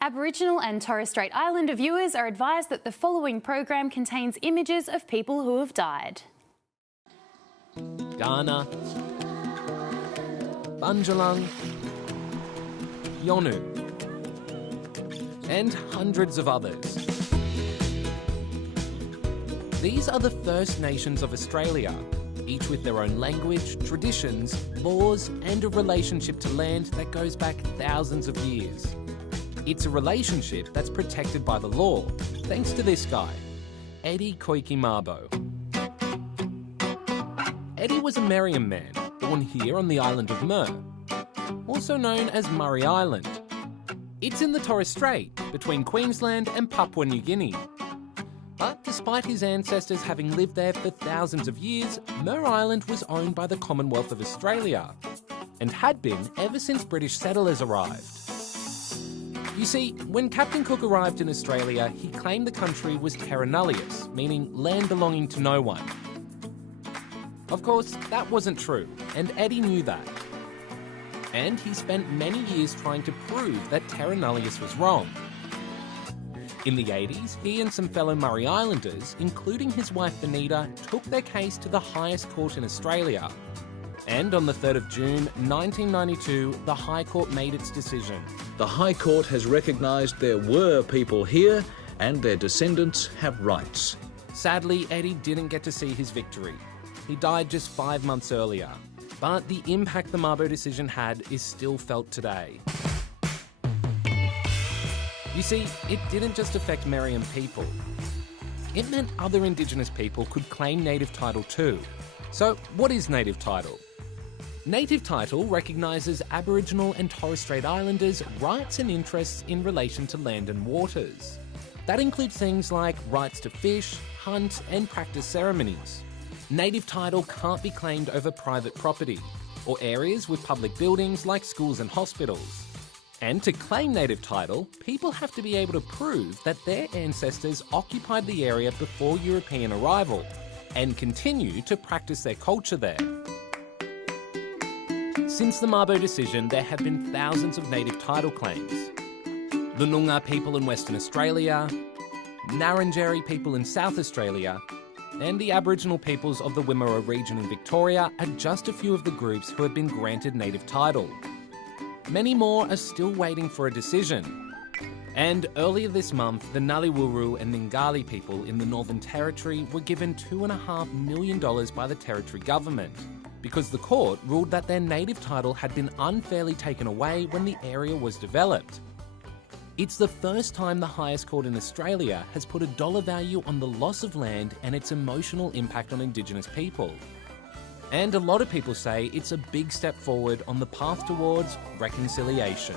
Aboriginal and Torres Strait Islander viewers are advised that the following program contains images of people who have died. Ghana, Bunjalung, Yonu, and hundreds of others. These are the First Nations of Australia, each with their own language, traditions, laws, and a relationship to land that goes back thousands of years. It's a relationship that's protected by the law, thanks to this guy, Eddie Koiki Mabo. Eddie was a Meriam man, born here on the island of Mer, also known as Murray Island. It's in the Torres Strait, between Queensland and Papua New Guinea. But despite his ancestors having lived there for thousands of years, Mer Island was owned by the Commonwealth of Australia, and had been ever since British settlers arrived. You see, when Captain Cook arrived in Australia, he claimed the country was terra nullius, meaning land belonging to no one. Of course, that wasn't true, and Eddie knew that. And he spent many years trying to prove that terra nullius was wrong. In the 80s, he and some fellow Murray Islanders, including his wife Benita, took their case to the highest court in Australia. And on the 3rd of June 1992, the High Court made its decision. The High Court has recognised there were people here and their descendants have rights. Sadly, Eddie didn't get to see his victory. He died just 5 months earlier. But the impact the Mabo decision had is still felt today. You see, it didn't just affect Meriam people. It meant other Indigenous people could claim native title too. So what is native title? Native title recognises Aboriginal and Torres Strait Islanders' rights and interests in relation to land and waters. That includes things like rights to fish, hunt and practice ceremonies. Native title can't be claimed over private property or areas with public buildings like schools and hospitals. And to claim native title, people have to be able to prove that their ancestors occupied the area before European arrival and continue to practice their culture there. Since the Mabo decision, there have been thousands of native title claims. The Noongar people in Western Australia, Ngarrindjeri people in South Australia, and the Aboriginal peoples of the Wimmera region in Victoria are just a few of the groups who have been granted native title. Many more are still waiting for a decision. And earlier this month, the Naliwuru and Ningali people in the Northern Territory were given $2.5 million by the Territory government because the court ruled that their native title had been unfairly taken away when the area was developed. It's the first time the highest court in Australia has put a dollar value on the loss of land and its emotional impact on Indigenous people. And a lot of people say it's a big step forward on the path towards reconciliation.